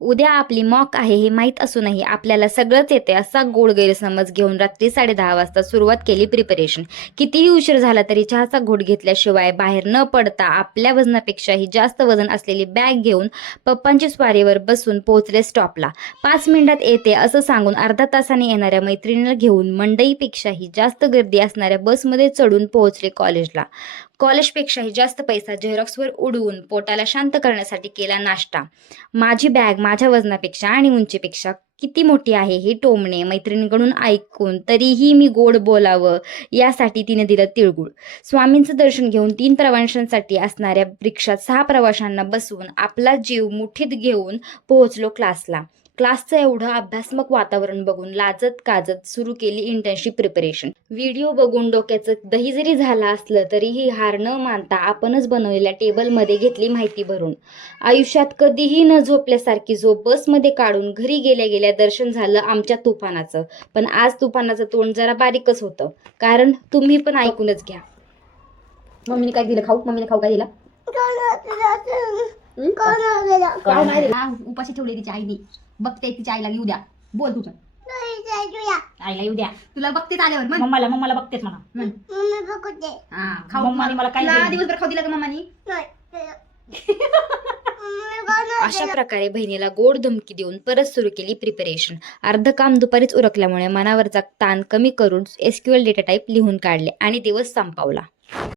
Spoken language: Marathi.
उद्या आपली मॉक आहे हे माहीत असूनही आपल्याला सगळंच येते असा गोड गैरसमज घेऊन रात्री 10:30 वाजता सुरुवात केली प्रिपरेशन. कितीही उशीर झाला तरी चहाचा घोट घेतल्याशिवाय बाहेर न पडता आपल्या वजनापेक्षाही जास्त वजन असलेली बॅग घेऊन पप्पांची स्वारीवर बसून पोहोचले स्टॉपला. 5 मिनिटात येते असं सांगून अर्धा तासाने येणाऱ्या मैत्रिणीला घेऊन मंडईपेक्षाही जास्त गर्दी असणाऱ्या बसमध्ये चढून पोहोचले कॉलेजला. कॉलेजपेक्षाही जास्त पैसा झेरॉक्सवर उडवून पोटाला शांत करण्यासाठी केला नाश्ता. माझी बॅग माझ्या वजनापेक्षा आणि उंचीपेक्षा किती मोठी आहे हे टोमणे मैत्रिणीकडून ऐकून तरीही मी गोड बोलावं यासाठी तिने दिलं तिळगुळ. स्वामींचं दर्शन घेऊन 3 प्रवाशांसाठी असणाऱ्या रिक्षात 6 प्रवाशांना बसवून आपला जीव मुठीत घेऊन पोहोचलो क्लासला. क्लासचं एवढं अभ्यासमक वातावरण बघून लाजत काजत सुरू केली इंटर्नशिप प्रिपरेशन. व्हिडिओ बघून डोक्याचं दही जरी झालं असलं तरीही हार न मानता आपणच बनवलेल्या टेबलमध्ये घेतली माहिती भरून. आयुष्यात कधीही न झोपल्यासारखी झोप बसमध्ये काढून घरी गेल्या गेल्या दर्शन झालं आमच्या तुफानाचं. पण आज तुफानाचं तोंड जरा बारीकच होतं, कारण तुम्ही पण ऐकूनच घ्या. मम्मीने काय दिलं खाऊ? मम्मीने खाऊ काय दिला? उपाशी ठेवले तिच्या आईने. बघते तिच्या आईला येऊ द्या. बोल तुझं आईला येऊ द्या. तुला बघतेच आल्यावर मम्माला बघतेच म्हणा. खाऊ मला काय दिवसभर खाऊ दिला का मम्मानी? अशा प्रकारे बहिणीला गोड धमकी देऊन परत सुरू केली प्रिपरेशन. अर्ध काम दुपारीच उरकल्यामुळे मनावरचा ताण कमी करून SQL डेटा टाईप लिहून काढले आणि दिवस संपवला.